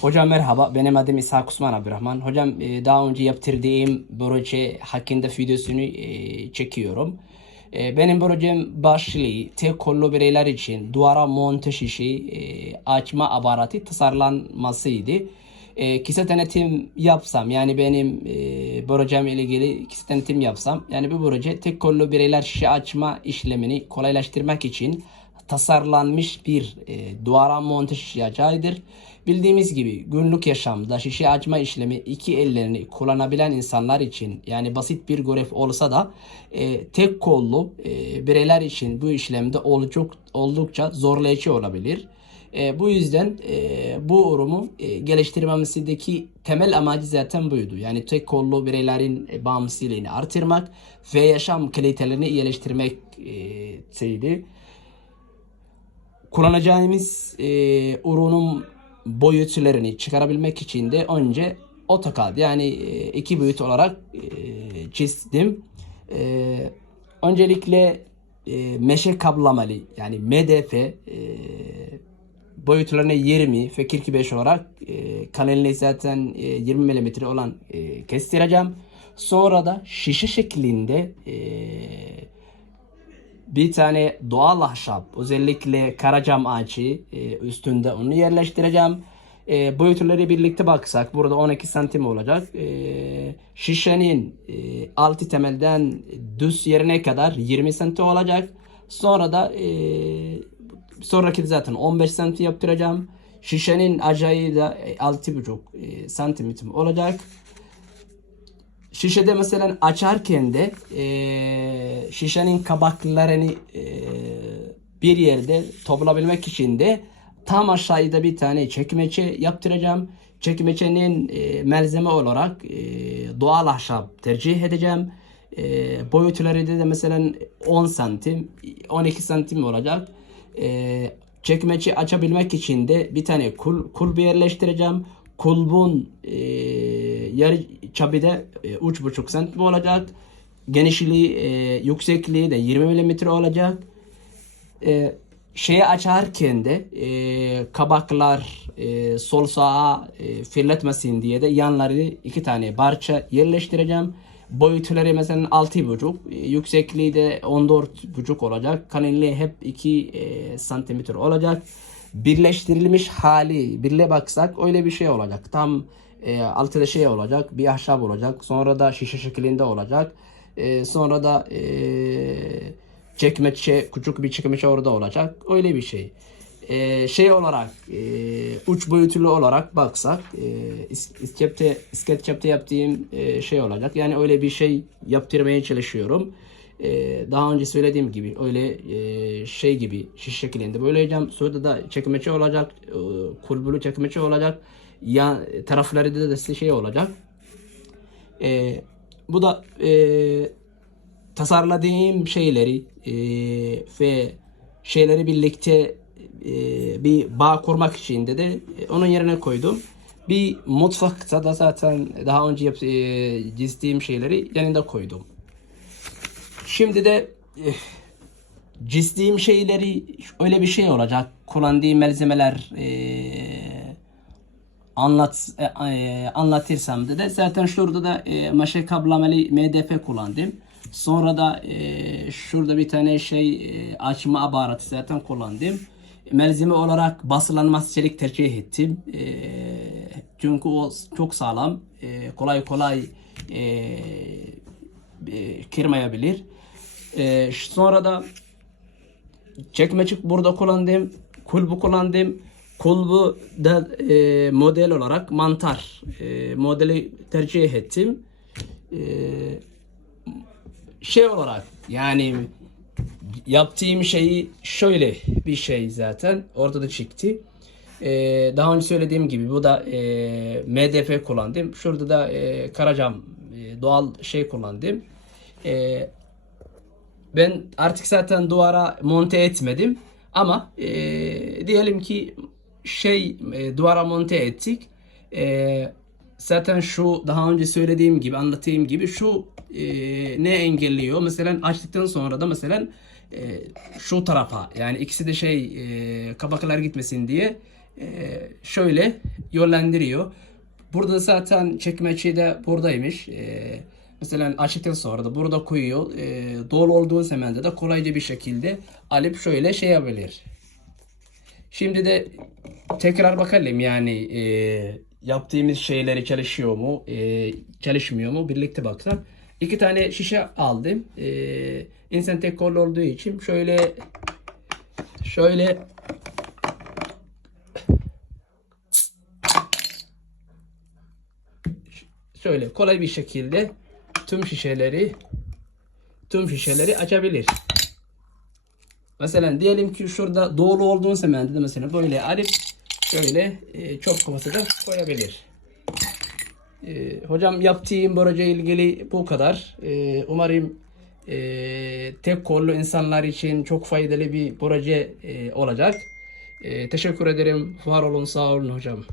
Hocam merhaba, benim adım İshak Osman Abdurrahman. Hocam e, daha önce yaptırdığım proje hakkında videosunu e, çekiyorum. E, Benim projem başlığı tek kollu bireyler için duvara monte şişi e, açma aparatı tasarlanmasıydı. E, kişi denetim yapsam yani benim projem ile ilgili kişi denetim yapsam yani bu proje tek kollu bireyler şişe açma işlemini kolaylaştırmak için tasarlanmış bir e, duvara şişe açağıdır. Bildiğimiz gibi günlük yaşamda şişe açma işlemi iki ellerini kullanabilen insanlar için yani basit bir görev olsa da e, tek kollu e, bireyler için bu işlemde oldukça, oldukça zorlayıcı olabilir. E, bu yüzden e, bu ürünü e, geliştirmemizindeki temel amacı zaten buydu. Yani tek kollu bireylerin e, bağımsızlığını artırmak ve yaşam kalitelerini iyileştirmek e, şeydi kullanacağımız e, ürünün boyutlarını çıkarabilmek için de önce AutoCAD yani e, iki boyut olarak e, çizdim. E, öncelikle meşe kablamalı yani MDF boyutlarına 20 ve 45 olarak e, kalınlığı zaten e, 20 mm olan e, kestireceğim. Sonra da şişe şeklinde e, bir tane doğal ahşap özellikle karacam ağacı e, üstünde onu yerleştireceğim. E, boyutları birlikte baksak burada 12 santim olacak. E, şişenin e, altı temelden düz yerine kadar 20 santim olacak. Sonra da e, sonraki zaten 15 santim yaptıracağım. Şişenin acağı da e, 6,5 e, santimetre olacak. Şişede mesela açarken de e, şişenin kabaklarını e, bir yerde toplayabilmek için de tam aşağıda bir tane çekmece yaptıracağım. Çekmecenin e, malzeme olarak e, doğal ahşap tercih edeceğim. E, boyutları da mesela 10 santim, 12 santim olacak. E, çekmece açabilmek için de bir tane kul, kulbu yerleştireceğim. Kulbun e, yarı çapıda e, 3,5 santim olacak. Genişliği, e, yüksekliği de 20 mm olacak. E, şeyi açarken de e, kabaklar e, sol sağa e, fırlatmasın diye de yanları iki tane parça yerleştireceğim. Boyutları mesela 6,5, e, yüksekliği de 14,5 olacak. Kalınlığı hep 2 e, santimetre olacak. Birleştirilmiş hali, birle baksak öyle bir şey olacak. Tam e, altıda şey olacak, bir ahşap olacak. Sonra da şişe şeklinde olacak. E, sonra da e, çekmece, küçük bir çekmece orada olacak. Öyle bir şey. E, şey olarak, e, uç boyutlu olarak baksak, e, is- iskepte, SketchUp'ta yaptığım e, şey olacak. Yani öyle bir şey yaptırmaya çalışıyorum. E, daha önce söylediğim gibi öyle e, şey gibi şiş şeklinde böyle yapacağım. Sonra da çekmece olacak, e, kulbulu çekmece olacak. Yan tarafları da şey olacak. E, bu da e, tasarladığım şeyleri e, ve şeyleri birlikte e, bir bağ kurmak için de, de e, onun yerine koydum. Bir mutfakta da zaten daha önce yap, e, çizdiğim şeyleri yanında koydum. Şimdi de eh, çizdiğim şeyleri öyle bir şey olacak. Kullandığım malzemeler eh, anlat e, e, anlatırsam da zaten şurada da e, maşe kablamalı MDF kullandım. Sonra da e, şurada bir tane şey e, açma aparatı zaten kullandım. Malzeme olarak basılanmaz çelik tercih ettim. E, çünkü o çok sağlam. E, kolay kolay e, e, kırmayabilir. E, sonra da çekmecik burada kullandım. Kulbu kullandım. Kulbu da e, model olarak mantar e, modeli tercih ettim. E, şey olarak yani yaptığım şeyi şöyle bir şey zaten ortada çıktı. E, daha önce söylediğim gibi bu da e, MDF kullandım. Şurada da e, karacam e, doğal şey kullandım. E, ben artık zaten duvara monte etmedim. Ama e, diyelim ki şey e, duvara monte ettik. E, zaten şu daha önce söylediğim gibi anlattığım gibi şu e, ne engelliyor? Mesela açtıktan sonra da mesela e, şu tarafa yani ikisi de şey e, kabaklar gitmesin diye e, şöyle yönlendiriyor. Burada zaten çekmece de buradaymış. E, mesela açtıktan sonra da burada koyuyor. E, dolu olduğu zaman da kolayca bir şekilde alıp şöyle şey yapabilir. Şimdi de tekrar bakalım yani e, yaptığımız şeyleri çalışıyor mu, e, çalışmıyor mu birlikte bakalım. İki tane şişe aldım. E, insan tek kol olduğu için şöyle şöyle şöyle kolay bir şekilde tüm şişeleri tüm şişeleri açabilir. Mesela diyelim ki şurada dolu olduğun zaman da mesela böyle alıp şöyle e, çöp kovası da koyabilir. E, hocam yaptığım proje ilgili bu kadar. E, umarım e, tek kollu insanlar için çok faydalı bir proje e, olacak. E, teşekkür ederim. Var olun, sağ olun hocam.